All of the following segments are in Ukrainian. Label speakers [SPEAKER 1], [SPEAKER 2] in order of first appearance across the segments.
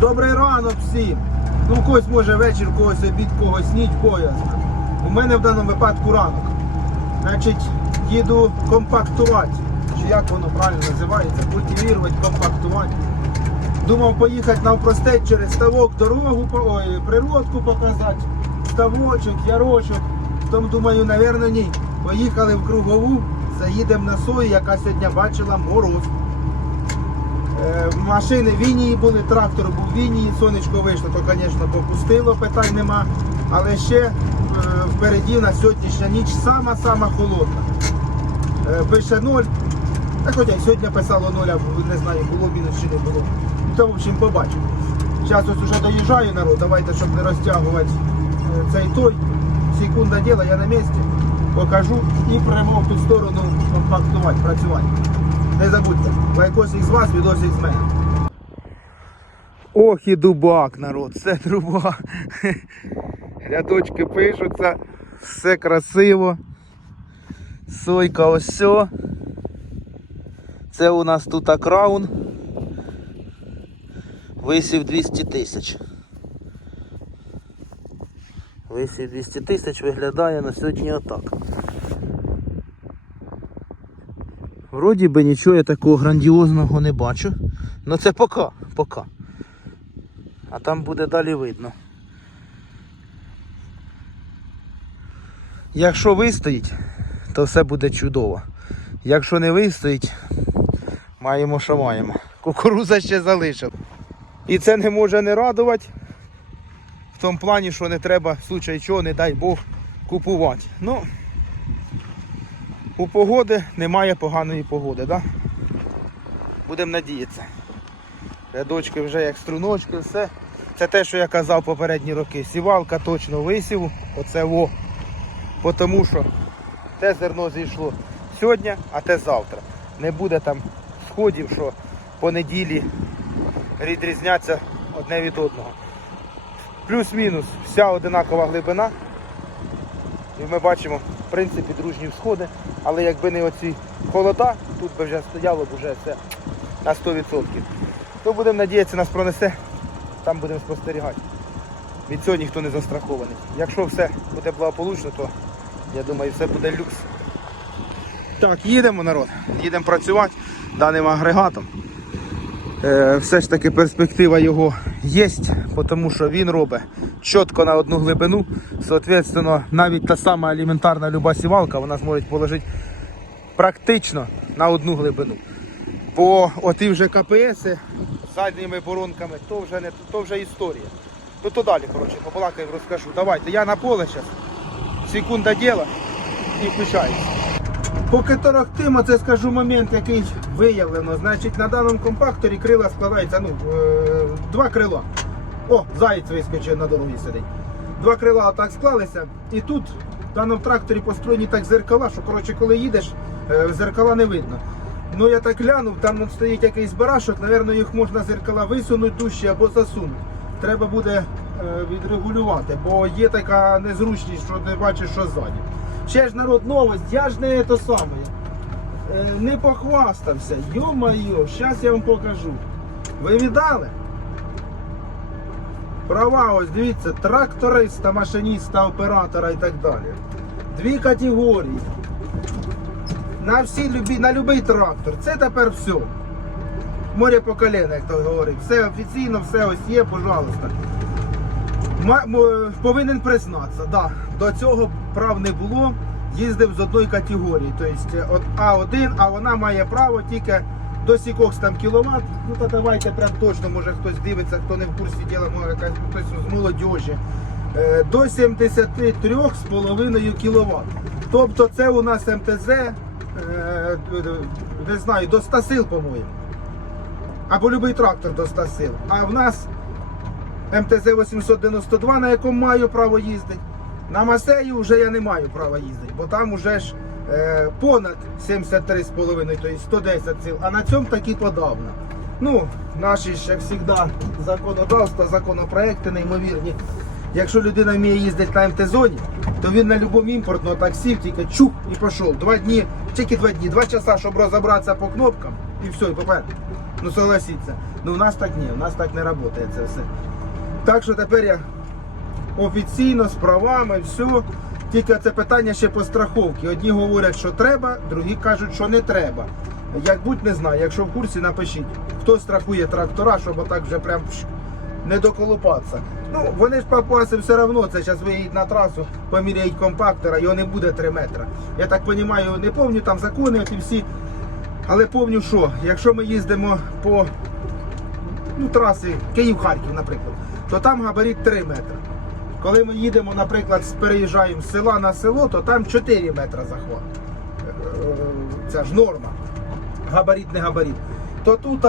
[SPEAKER 1] Добрий ранок всім. Ну, когось може вечір, когось обід, когось ніч, пояс. У мене в даному випадку ранок. Значить, їду компактувати. Чи як воно правильно називається? Культивувати, компактувати. Думав поїхати навпростець через ставок, дорогу, ой, природку показати, ставочок, ярочок. Тому думаю, напевно, ні. Поїхали в кругову, заїдемо на сою, яка сьогодні бачила мороз. Е, Машини вінії були, трактор був в вінії, сонечко вийшло, то, звісно, попустило, питань нема. Але ще е, впереді на сьогоднішня ніч сама-сама холодна. Е, Пише 0. Так хоча й сьогодні писало 0, а не знаю, було мінус чи не було. То, в общем, побачимо. Зараз ось уже доїжджаю народ, давайте, щоб не розтягувати цей той. Секунда діла, я на місці. Покажу і прямо в ту сторону компактувати, працювати. Не забудьте, лайкосик з вас, відосик з мене. Ох і дубак, народ, це труба. Рядочки пишуться, все красиво. Сойка ось все. Це у нас тут краун. Висів 200 тисяч. Висів 200 тисяч виглядає на сьогодні отак. Вроді би нічого я такого грандіозного не бачу. Ну це пока, пока. А там буде далі видно. Якщо вистоїть, то все буде чудово. Якщо не вистоїть, маємо, що маємо. Кукуруза ще залишив. І це не може не радувати. В тому плані, що не треба, в случай чого, не дай Бог, купувати. Ну, у погоди немає поганої погоди, да? Будемо надіятися. Рядочки вже як струночки, все. Це те, що я казав попередні роки. Сівалка точно висіву, оце во. Тому що те зерно зійшло сьогодні, а те завтра. Не буде там сходів, що по неділі відрізняться одне від одного. Плюс-мінус вся одинакова глибина. І ми бачимо, в принципі, дружні всходи. Але якби не оці холода, тут би вже стояло б вже все на 100%. То будемо надіятися, нас пронесе, там будемо спостерігати. Від цього ніхто не застрахований. Якщо все буде благополучно, то я думаю, все буде люкс. Так, їдемо, народ, їдемо працювати даним агрегатом. Е, все ж таки перспектива його є, тому що він робить чітко на одну глибину. Соответственно, навіть та сама елементарна люба сівалка, вона зможе положити практично на одну глибину. Бо оті вже КПС з задніми боронками, то вже не то вже історія. Ну то далі, коротше, побалакаю, розкажу. Давайте, я на поле зараз. Секунда діла і включаюся. Поки торохтимо, це скажу момент, який виявлено. Значить, на даному компакторі крила складаються, ну, е, два крила. О, заєць вискочив на дорозі сидить. Два крила отак склалися. І тут в даному тракторі построєні так зеркала, що коротше, коли їдеш, е, зеркала не видно. Ну я так глянув, там стоїть якийсь барашок, напевно, їх можна зеркала висунути дужче або засунути. Треба буде е, відрегулювати, бо є така незручність, що не бачиш, що ззаді. Ще ж народ новость, я ж не то саме. Е, не похвастався. Йо-майо, зараз я вам покажу. Ви віддали? Права, ось дивіться, тракториста, машиніста, оператора і так далі. Дві категорії. На всі на будь-який трактор. Це тепер все. Море по коліна, як то говорить. Все офіційно, все ось є, пожалуйста. Повинен признатися, да. До цього прав не було. Їздив з одної категорії. Тобто от А1, а вона має право тільки до сікох там кіловат. Ну то давайте прям точно, може хтось дивиться, хто не в курсі діла, може якась хтось з молодіжі. Е, До 73,5 кВт. Тобто це у нас МТЗ, е, не знаю, до 100 сил, по-моєму. Або будь-який трактор до 100 сил. А в нас МТЗ 892, на якому маю право їздити. На Масею вже я не маю права їздити, бо там вже ж понад 73,5, тобто 110 сил, а на цьому таки подавно. Ну, наші ж, як завжди, законодавство, законопроекти неймовірні. Якщо людина вміє їздити на МТ-зоні, то він на будь-якому імпортному так сів, тільки чух і пішов. Два дні, тільки два дні, два часа, щоб розібратися по кнопкам, і все, і поперед. Ну согласіться. Ну у нас так ні, у нас так не працює це все. Так що тепер я офіційно з правами, все. Тільки це питання ще по страховці. Одні говорять, що треба, другі кажуть, що не треба. Як будь не знаю, якщо в курсі, напишіть, хто страхує трактора, щоб отак вже прям не доколупатися. Ну, вони ж папуаси все одно, це зараз виїдуть на трасу, поміряють компактора, його не буде 3 метри. Я так розумію, не пам'ятаю там закони, ті всі. Але пам'ятаю, що якщо ми їздимо по ну, траси Київ-Харків, наприклад, то там габарит 3 метри. Коли ми їдемо, наприклад, переїжджаємо з села на село, то там 4 метри захват. Е, Це ж норма. Габарит не габарит. То тут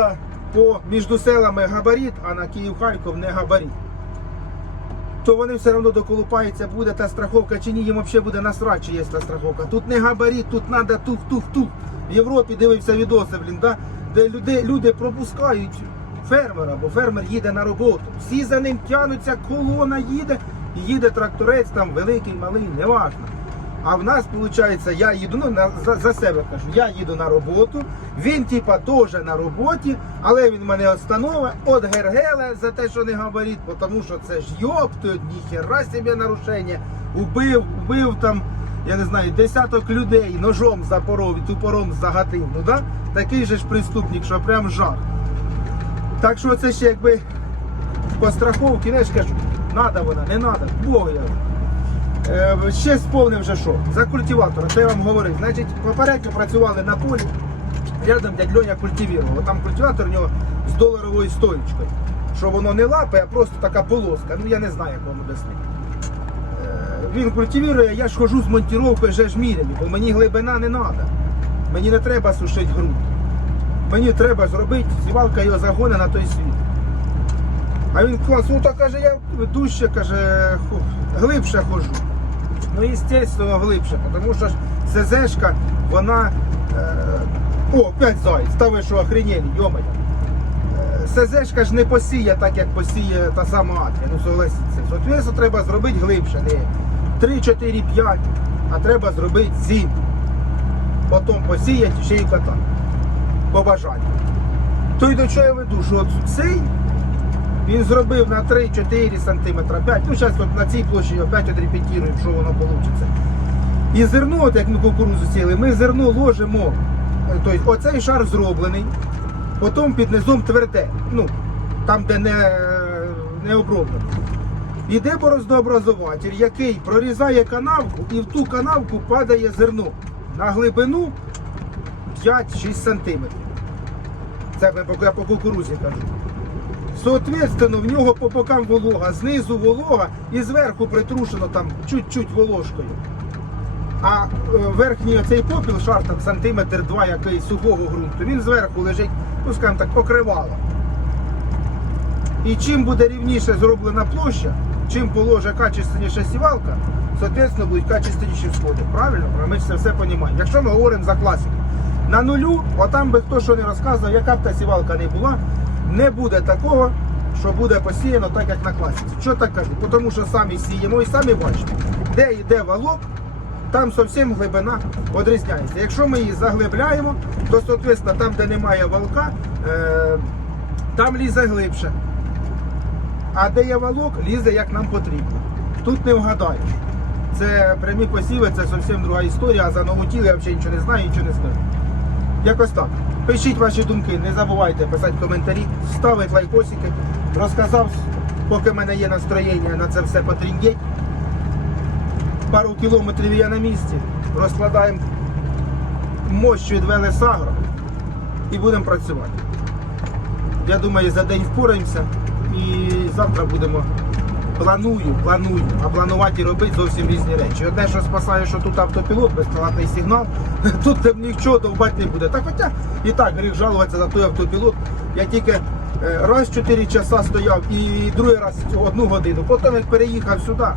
[SPEAKER 1] по між селами габарит, а на Київ-Харків не габарит. То вони все одно доколупаються, буде та страховка чи ні, їм взагалі буде насрать, чи є та страховка. Тут не габарит, тут треба тух-тух-тух. В Європі дивився відоси, блін, да? де люди, люди пропускають фермера, бо фермер їде на роботу. Всі за ним тянуться, колона їде, їде тракторець там великий, малий, неважно. А в нас виходить, я їду, ну на, за, за себе кажу, я їду на роботу, він типа теж на роботі, але він мене остановить, от гергеле за те, що не габарит, тому що це ж йоптують, ніхера собі нарушення. Убив, убив там, я не знаю, десяток людей ножом запоров і тупором загатив. Ну да? Такий же ж преступник, що прям жах. Так що це ще якби по страховці, знаєш, кажу, надо вона, не надо, Бог я. Е, ще сповнив вже що. За культиватора, це я вам говорив. Значить, попередньо працювали на полі. Рядом дядь Льоня культивував. Там культиватор у нього з доларовою стоїчкою. Що воно не лапає, а просто така полоска. Ну я не знаю, як вам об'яснити. Е, Він культивує, я ж хожу з монтіровкою вже ж міряю, бо мені глибина не треба. Мені не треба сушити ґрунт. Мені треба зробити, сівалка його загоне на той світ. А він клас, ну каже, я дужче, каже, глибше ходжу. Ну, звісно, глибше, тому що СЗшка, вона. Е, о, опять заяць, та ви що охренели, йомаю. Е, СЗшка ж не посіє так, як посіє та сама Атрія, ну согласіться. Соответственно, треба зробити глибше, не 3, 4, 5, а треба зробити 7. Потім посіяти ще й катати. По бажанню. То й до чого я веду, що цей він зробив на 3-4 см, 5, ну зараз от на цій площі опять отрепетіруємо, що воно вийде. І зерно, от як ми кукурузу сіли, ми зерно ложимо, е, тобто оцей шар зроблений, потім під низом тверде, ну, там, де не, не оброблено. Іде бороздообразователь, який прорізає канавку і в ту канавку падає зерно на глибину 5-6 см. Це я по кукурузі кажу. Соответственно, в нього по бокам волога, знизу волога і зверху притрушено там чуть-чуть волошкою. А е, верхній оцей попіл, шар там сантиметр два який сухого ґрунту, він зверху лежить, ну скажімо так, покривало. І чим буде рівніше зроблена площа, чим положе качественніша сівалка, соответственно, будуть качественніші сходи. Правильно? Ми це все розуміємо. Якщо ми говоримо за класику. На нулю, отам би хто що не розказував, яка б та сівалка не була, не буде такого, що буде посіяно так, як на класиці. Що так кажу? Тому що самі сіємо і самі бачите, де йде валок, там зовсім глибина відрізняється. Якщо ми її заглибляємо, то, соответственно, там, де немає валка, е, там лізе глибше. А де є валок, лізе як нам потрібно. Тут не вгадаєш. Це прямі посіви, це зовсім друга історія, а за нову тіло я взагалі нічого не знаю, нічого не скажу. Якось так. Пишіть ваші думки, не забувайте писати коментарі, ставити лайкосики. Розказав, поки в мене є настроєння на це все потріндіть. Пару кілометрів я на місці. Розкладаємо мощ від Велесагро і будемо працювати. Я думаю, за день впораємося і завтра будемо. Планую, планую, а планувати робити зовсім різні речі. Одне, що спасає, що тут автопілот, безплатний сигнал, тут там нічого довбати не буде. Так хоча і так гріх жалуватися на той автопілот. Я тільки е, раз 4 часа стояв і другий раз одну годину. Потім як переїхав сюди,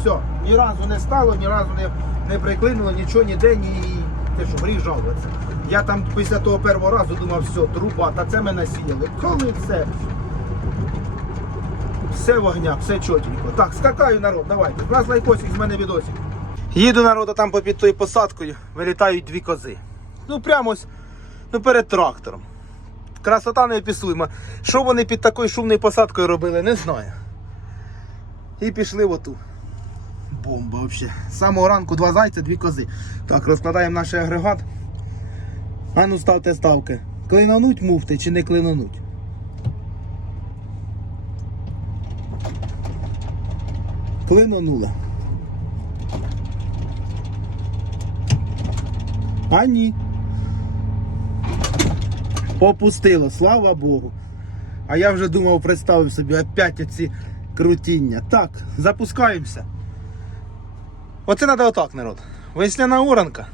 [SPEAKER 1] все, ні разу не стало, ні разу не, не приклинуло, нічого ніде, ні. Ти що, гріх жалуватися. Я там після того першого разу думав, все, труба, та це мене сіяли. Коли це? Все вогня, все чотенько. Так, скакаю народ, давайте. У лайкосик з мене відосик. Їду народ, а там попід тою посадкою вилітають дві кози. Ну прямо ось ну, перед трактором. красота неописуєма. Що вони під такою шумною посадкою робили, не знаю. І пішли в оту. Бомба взагалі. З самого ранку два зайця, дві кози. Так, розкладаємо наш агрегат. А ну ставте ставки. Клинануть муфти чи не клинануть? Клинанула. А ні. Попустило, слава Богу. А я вже думав, представив собі опять оці крутіння. Так, запускаємося. Оце треба отак, народ. Весняна оранка.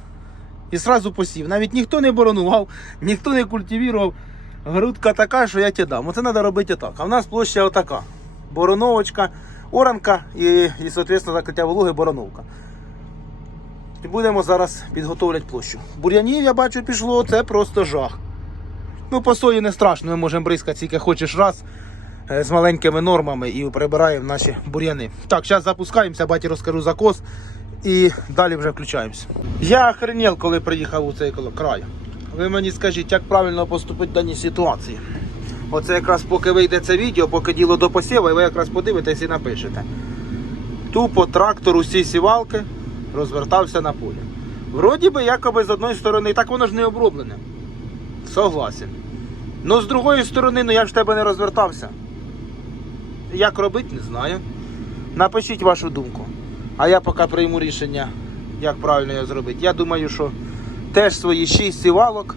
[SPEAKER 1] І сразу посів. Навіть ніхто не боронував, ніхто не культивував. Грудка така, що я тебе дам. Оце треба робити отак. А в нас площа отака. Бороновочка, оранка і, і соответственно, закриття вологи бороновка. І будемо зараз підготовляти площу. Бур'янів, я бачу, пішло, це просто жах. Ну, по сої не страшно, ми можемо бризкати скільки хочеш раз е, з маленькими нормами і прибираємо наші бур'яни. Так, зараз запускаємося, баті розкажу закос і далі вже включаємося. Я охренел, коли приїхав у цей край. Ви мені скажіть, як правильно поступити в даній ситуації. Оце якраз поки вийде це відео, поки діло до посіву, і ви якраз подивитесь і напишете. Тупо трактор усі сівалки розвертався на полі. Вроді би, якоби з одної сторони, так воно ж не оброблене. Согласен. Ну, з другої сторони, ну я ж тебе не розвертався. Як робити, не знаю. Напишіть вашу думку. А я поки прийму рішення, як правильно його зробити. Я думаю, що теж свої 6 сівалок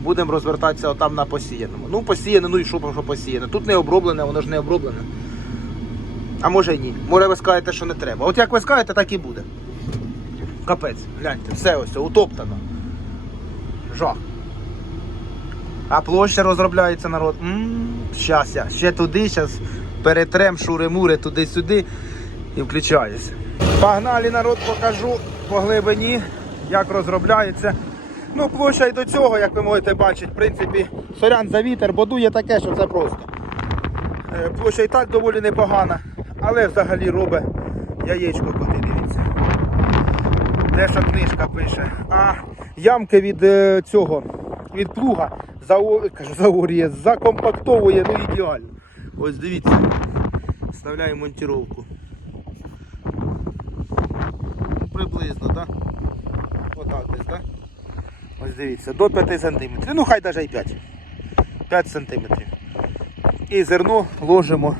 [SPEAKER 1] будемо розвертатися отам на посіяному. Ну, посіяне, ну і що, що посіяне. Тут не оброблене, воно ж не оброблене. А може й ні. Може ви скажете, що не треба. От як ви скажете, так і буде. Капець, гляньте, все ось утоптано. Жах. А площа розробляється народ. Щас я. Ще туди, зараз перетрем, шури-мури туди-сюди і включаюся. Погнали, народ, покажу по глибині, як розробляється. Ну, площа й до цього, як ви можете бачити, в принципі, сорян за вітер, бо дує таке, що це просто. Е, Площа і так доволі непогана, але взагалі робить яєчко коти, дивіться. Де що книжка пише. А ямки від е, цього, від плуга зао... заоріє, закомпактовує, ну ідеально. Ось дивіться. Вставляємо монтировку. Приблизно, так? Отак десь, так? Ось дивіться, до 5 см. Ну хай навіть і 5. 5 см. І зерно ложимо,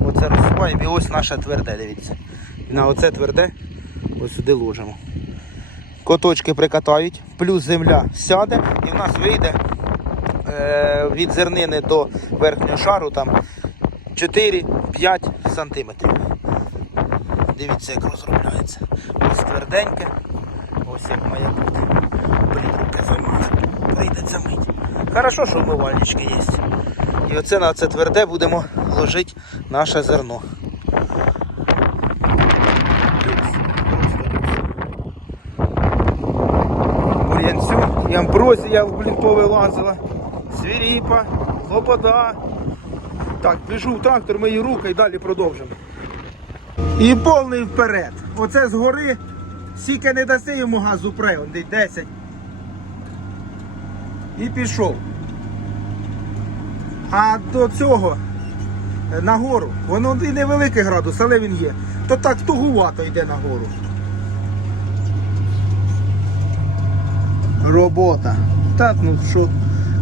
[SPEAKER 1] оце розсипаємо і ось наше тверде, дивіться. На оце тверде ось сюди ложимо. Коточки прикатають, плюс земля сяде і в нас вийде е, від зернини до верхнього шару там 4-5 сантиметрів. Дивіться, як розробляється. Ось тверденьке, ось як має бути. Прийдеться мить. Хорошо, що вмивальнички є. І оце на це тверде будемо ложити наше зерно. Бур'янцю і амброзія блін, повилазила. Свіріпа, лобода. Так, біжу в трактор, мої руки і далі продовжимо. І повний вперед. Оце згори, сіки не даси йому газу пре, он десь 10. І пішов. А до цього е, нагору, воно і невеликий градус, але він є. То так тугувато йде нагору. Робота. Так, ну що,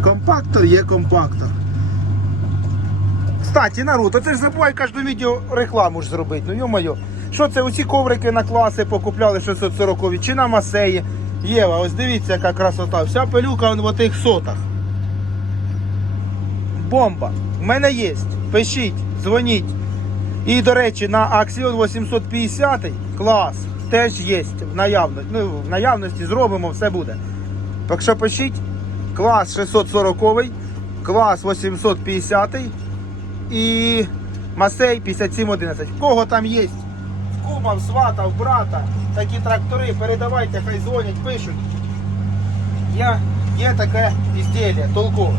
[SPEAKER 1] компактор є компактор. Кстати, народ, оце ж забувай кожне відео рекламу ж зробити. Ну йо-моє. Що це усі коврики на класи покупляли 640 чи на масеї. Єва, ось дивіться, яка красота. Вся пилюка в отих сотах. Бомба. У мене є. Пишіть, дзвоніть. І, до речі, на Axion 850 клас теж є в наявності. Ну, в наявності зробимо, все буде. Так що пишіть клас 640, клас 850 і Масей 5711. В кого там є? В кума, в свата, в брата, такі трактори, передавайте, хай дзвонять, пишуть. Я, є таке ізділля, толкове.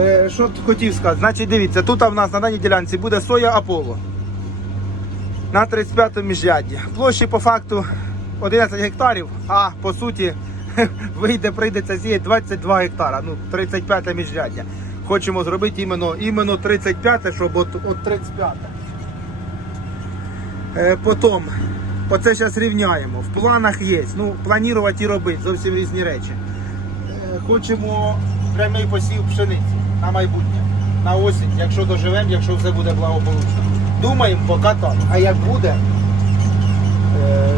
[SPEAKER 1] Е, що хотів сказати? Значить, дивіться, тут в нас на даній ділянці буде соя Аполло. На 35-му міжрядді. Площі по факту 11 гектарів, а по суті вийде, прийдеться сіяти 22 гектара, ну 35 міжряддя. Хочемо зробити іменно, іменно 35, щоб от, от 35. Е, потім, оце зараз рівняємо. В планах є. Ну, планувати і робити зовсім різні речі. Е, хочемо прямий посів пшениці на майбутнє, на осінь, якщо доживемо, якщо все буде благополучно. Думаємо, поки так. А як буде, е,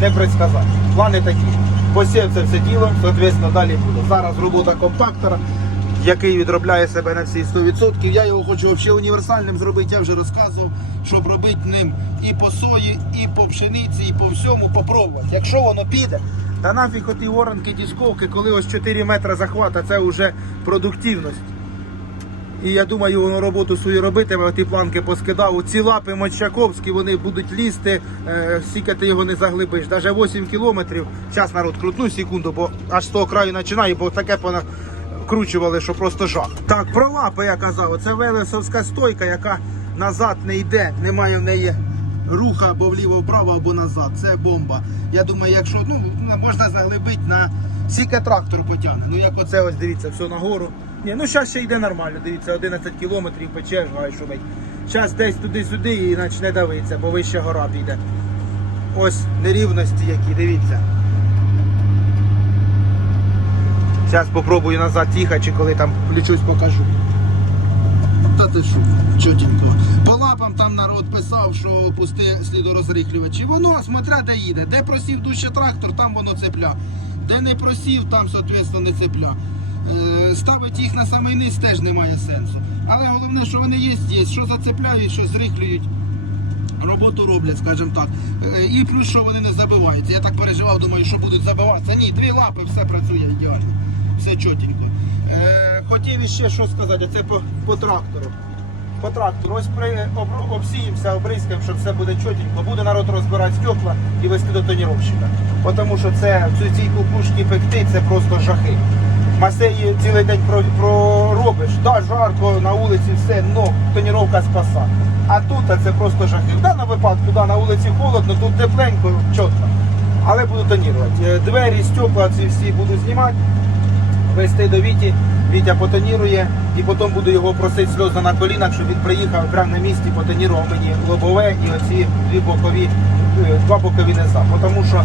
[SPEAKER 1] не предсказати. Плани такі. Посів це все діло, соответственно, далі буде. Зараз робота компактора, який відробляє себе на всі 100%. Я його хочу взагалі універсальним зробити. Я вже розказував, щоб робити ним і по сої, і по пшениці, і по всьому попробувати. Якщо воно піде, та нафіг оті воронки, дісковки, коли ось 4 метри захвата, це вже продуктивність. І я думаю, воно роботу свою робитиме, ті планки поскидав. Ці лапи мочаковські, вони будуть лізти, е, скільки ти його не заглибиш. Навіть 8 кілометрів. Зараз народ крутну секунду, бо аж з того краю починає, бо таке пона кручували, що просто жах. Так, про лапи я казав, це велесовська стойка, яка назад не йде, немає в неї руха або вліво-вправо, або назад. Це бомба. Я думаю, якщо ну, можна заглибити на скільки трактор потягне. Ну як оце ось дивіться, все нагору. Ні, ну зараз ще йде нормально, дивіться, 11 кілометрів пече, гай шумить. Зараз десь туди-сюди і почне давитися, бо вище гора піде. Ось нерівності які, дивіться. Зараз спробую назад їхати, чи коли там включусь, покажу. Та ти що, чотенько. По лапам там народ писав, що пусти слідорозрихлювачі. Воно, смотря де їде. Де просів дужче трактор, там воно цепля. Де не просів, там, соответственно, не цепля. Е, Ставити їх на самий низ теж немає сенсу. Але головне, що вони є, є. Що зацепляють, що зрихлюють. Роботу роблять, скажімо так. Е, І плюс, що вони не забиваються. Я так переживав, думаю, що будуть забиватися. Ні, дві лапи, все працює ідеально. Все чотенько. Е, хотів іще що сказати, це по, по трактору. По трактору. Ось при, об, обсіємося, обризкаємо, що все буде чотенько. Буде народ розбирати стекла і вести до тоніровщика. Тому що це в цій кукушці пекти це просто жахи. Масеї цілий день про- проробиш, да, жарко, на вулиці все, но тоніровка спаса. А тут це просто жахи. В даному випадку да, на вулиці холодно, тут тепленько, чітко. Але буду тонірувати. Е, Двері, стекла ці всі буду знімати, вести до Віті. Вітя потонірує і потім буду його просити сльозно на колінах, щоб він приїхав прямо на місці, потонірував мені лобове і оці дві бокові, е, два бокові низа. Тому що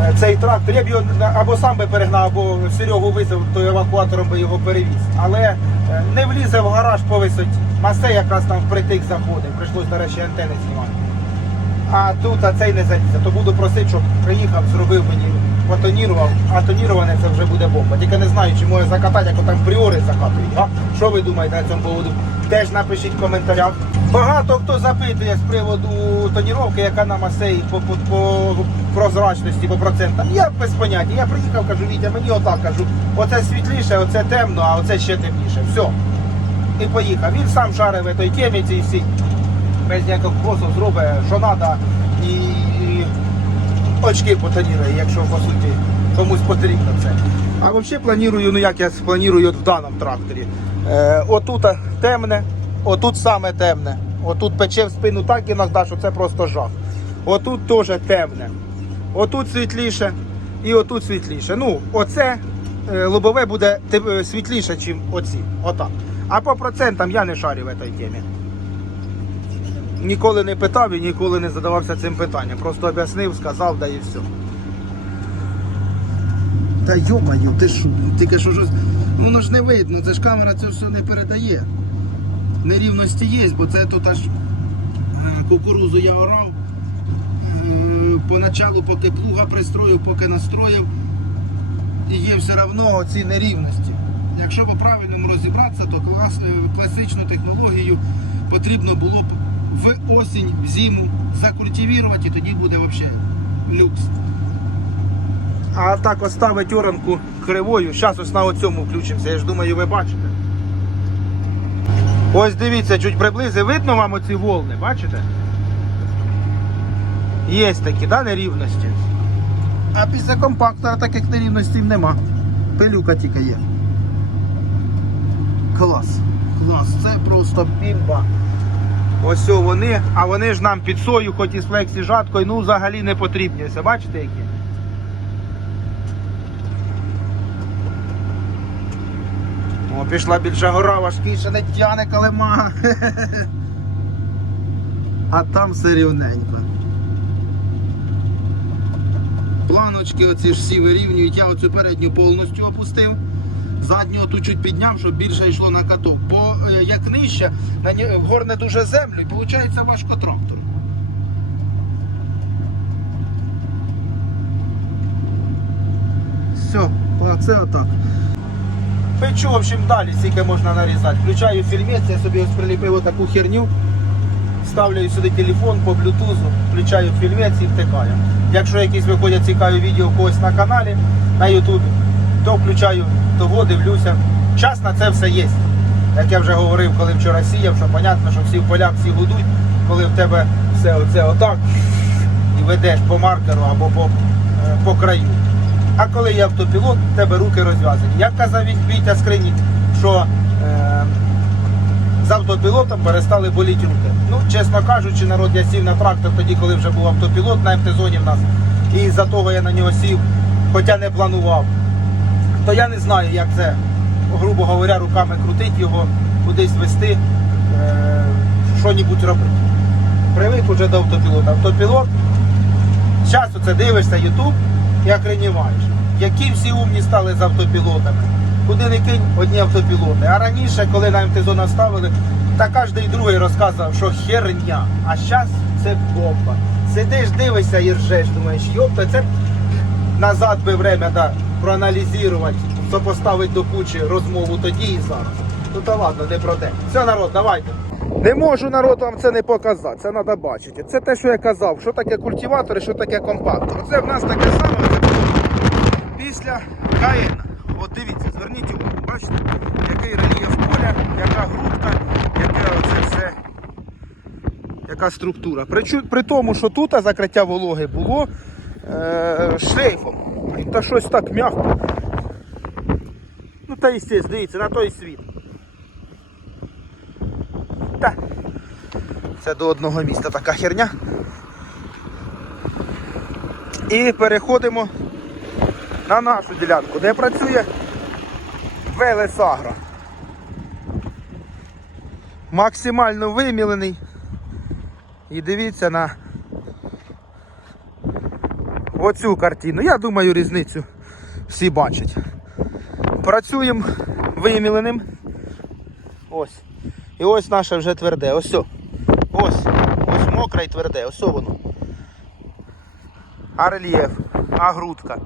[SPEAKER 1] Е, цей трактор, я б його або сам би перегнав, або Серегу висив, то евакуатором би його перевіз. Але е, не влізе в гараж по висоті. Масе якраз там впритик заходив, прийшлось, до речі, антени знімати. А тут а цей не залізе, то буду просити, щоб приїхав, зробив мені, потонірував, а тоніроване це вже буде бомба. Тільки не знаю, чи може закатати, як там пріори закатують. А? Що ви думаєте на цьому поводу? Теж напишіть в коментарях. Багато хто запитує з приводу тоніровки, яка на масеї по, по, по прозрачності, по процентам. Я без поняття. Я приїхав, кажу, Вітя, мені отак кажу. Оце світліше, оце темно, а оце ще темніше. Все. І поїхав. Він сам шарив в той темі цій всій. Без ніякого косу зробить, що треба. І очки потонірує, якщо по суті комусь потрібно це. А взагалі планую, ну як я планую в даному тракторі. Е, отут темне, отут саме темне. Отут пече в спину так іноді, що це просто жах. Отут теж темне. Отут світліше і отут світліше. Ну, оце е, лобове буде світліше, ніж оці. Отак. А по процентам я не шарю в цій темі. Ніколи не питав і ніколи не задавався цим питанням. Просто об'яснив, сказав, да і все. Та йомаю, ти що, тільки що щось. Воно ж не видно, це ж камера це все не передає. Нерівності є, бо це тут аж е, кукурузу я орав. Е, Поначалу, поки плуга пристроїв, поки настроїв. І є все одно ці нерівності. Якщо по правильному розібратися, то клас, е, класичну технологію потрібно було б в осінь, в зиму закультивувати, і тоді буде взагалі люкс. А так оставить оранку кривою. Зараз ось на цьому включимося. Я ж думаю, ви бачите. Ось дивіться, чуть приблизив, видно вам оці волни, бачите? Є такі, да, нерівності. А після компактора таких нерівностей нема. Пилюка тільки є. Клас. Клас, це просто бімба. Ось вони, а вони ж нам під сою, хоч і з флексі жаткою, ну взагалі не потрібні. Ось, бачите які? О, пішла більша гора, важкіше не тяне калима. А там все рівненько. Планочки оці ж всі вирівнюють, я оцю передню повністю опустив. Задню оту чуть підняв, щоб більше йшло на каток. Бо е, як нижче, горне дуже землю і виходить важко трактор. Все, оце отак. Печу, в общем, далі скільки можна нарізати. Включаю фільмець, я собі ось приліпив таку херню. Ставлю сюди телефон по блютузу, включаю фільмець і втикаю. Якщо якісь виходять цікаві відео когось на каналі, на ютубі, то включаю того, дивлюся. Час на це все є. Як я вже говорив, коли вчора сіяв, що понятно, що всі в полях всі гудуть, коли в тебе все оце отак і ведеш по маркеру або по, е, по краю. А коли є автопілот, в тебе руки розв'язані. Як казав Вітя Скрині, що е, з автопілотом перестали боліти руки. Ну, чесно кажучи, народ, я сів на трактор тоді, коли вже був автопілот на МТ-зоні в нас. І за того я на нього сів, хоча не планував. То я не знаю, як це, грубо говоря, руками крутити його, кудись вести, е, що-небудь робити. Привик уже до автопілота. Автопілот, зараз оце дивишся Ютуб і охреніваєш. Які всі умні стали з автопілотами. Куди не кинь, одні автопілоти. А раніше, коли на МТ-зона ставили, та кожен другий розказував, що херня. А зараз це бомба. Сидиш, дивишся і ржеш, думаєш, йопта, це назад би время да, проаналізувати, сопоставити до кучі розмову тоді і зараз. Ну та ладно, не про те. Все, народ, давайте. Не можу народ вам це не показати, це треба бачити. Це те, що я казав, що таке культиватор і що таке компактор. Це в нас таке саме після КН. От дивіться, зверніть увагу, бачите, який рельєф поля, яка грудка, яке оце все, яка структура. При, при тому, що тут закриття вологи було е, шлейфом. Та щось так м'яко. Ну та і дивіться, на той світ. Та. Це до одного міста така херня. І переходимо на нашу ділянку, де працює Велесагро. Максимально вимілений. І дивіться на оцю картину. Я думаю, різницю всі бачать. Працюємо виміленим. Ось. І ось наше вже тверде. Ось. о. Ось. Ось мокре і тверде. Ось воно. А рельєф, а грудка,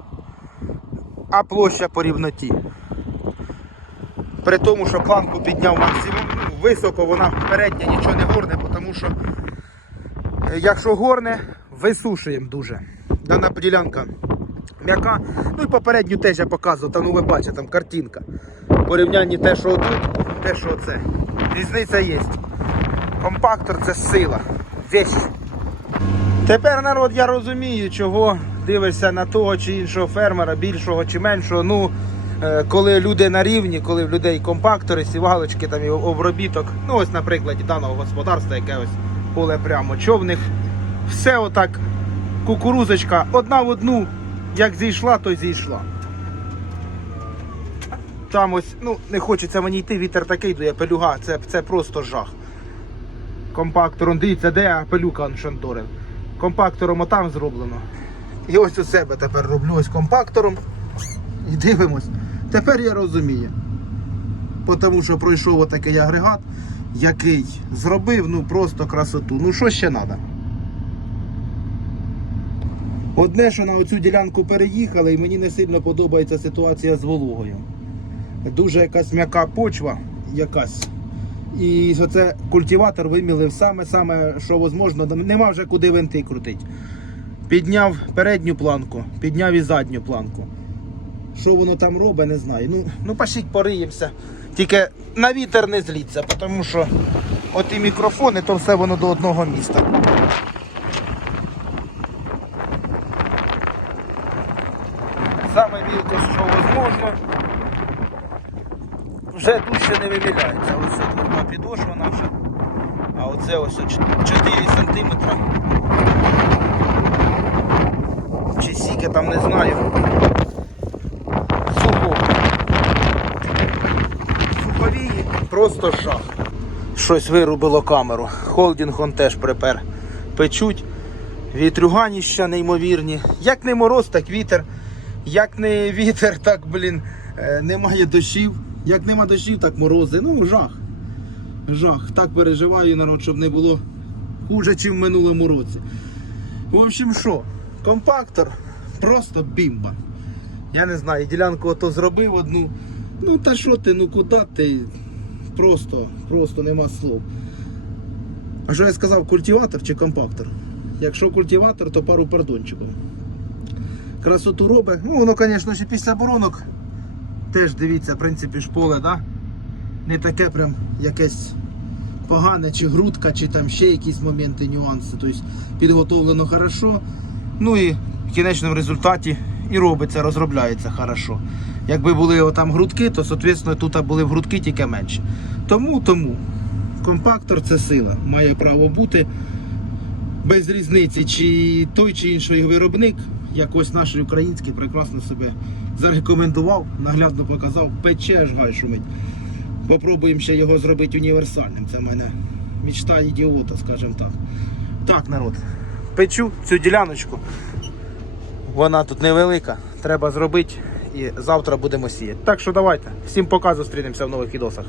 [SPEAKER 1] а площа по рівноті. При тому, що планку підняв максимум ну, високо, вона передня нічого не горне, тому що е, якщо горне, висушуємо дуже. Дана ділянка м'яка. Ну і попередню теж я показував, там ну ви бачите, там картинка. Порівнянні те, що тут, те, що це. Різниця є. Компактор це сила. Вещь. Тепер народ я розумію, чого дивишся на того чи іншого фермера, більшого чи меншого. Ну, е, коли люди на рівні, коли в людей компактори, сівалочки там і обробіток. Ну ось на прикладі даного господарства, яке ось поле прямо. Що в них все отак, кукурузочка, одна в одну, як зійшла, то зійшла. Там ось, ну не хочеться мені йти, вітер такий дує, пелюга, це, це просто жах. Компактором, дивіться, де пилюка шанторин. Компактором отам зроблено. І ось у себе тепер роблю ось компактором. І дивимось. Тепер я розумію. Тому що пройшов отакий агрегат, який зробив ну просто красоту. Ну що ще треба? Одне, що на оцю ділянку переїхали, і мені не сильно подобається ситуація з вологою. Дуже якась м'яка почва, якась. І оце культиватор вимілив саме-саме, що можливо, нема вже куди винти крутити. Підняв передню планку, підняв і задню планку. Що воно там робить, не знаю. Ну, ну пошіть пориємося. Тільки на вітер не зліться, тому що оті мікрофони, то все воно до одного міста. Саме мілко, що можливо. Вже дужче не виміляється. Ось тверда підошва наша. А оце ось 4 сантиметра. Чи сіки там не знаю. Сухого. просто жах. Щось вирубило камеру. Холдинг он теж припер. Печуть. Вітрюганіща неймовірні. Як не мороз, так вітер. Як не вітер, так, блін, е, немає дощів. Як нема дощів, так морози. Ну, жах. Жах. Так переживаю, народ, щоб не було хуже, ніж в минулому році. В общем, що, компактор просто бімба. Я не знаю, ділянку ото зробив одну. Ну та що ти, ну куди ти? Просто, просто нема слов. А що я сказав, культиватор чи компактор? Якщо культиватор, то пару пардончиків. Красоту робить. Ну, воно, звісно, ще після боронок. Теж дивіться, в принципі, ж поле, да? Не таке прям якесь погане, чи грудка, чи там ще якісь моменти, нюанси. Тобто підготовлено хорошо. Ну і в кінечному результаті і робиться, розробляється хорошо. Якби були там грудки, то соответственно, тут були б грудки тільки менше. Тому, тому компактор це сила, має право бути без різниці, чи той чи інший виробник, якось наш український прекрасно себе зарекомендував, наглядно показав, пече аж гай шумить. Попробуємо ще його зробити універсальним. Це в мене мічта ідіота, скажімо так. Так, народ, печу цю діляночку. Вона тут невелика, треба зробити і завтра будемо сіяти. Так що давайте. Всім пока, зустрінемося в нових відосах.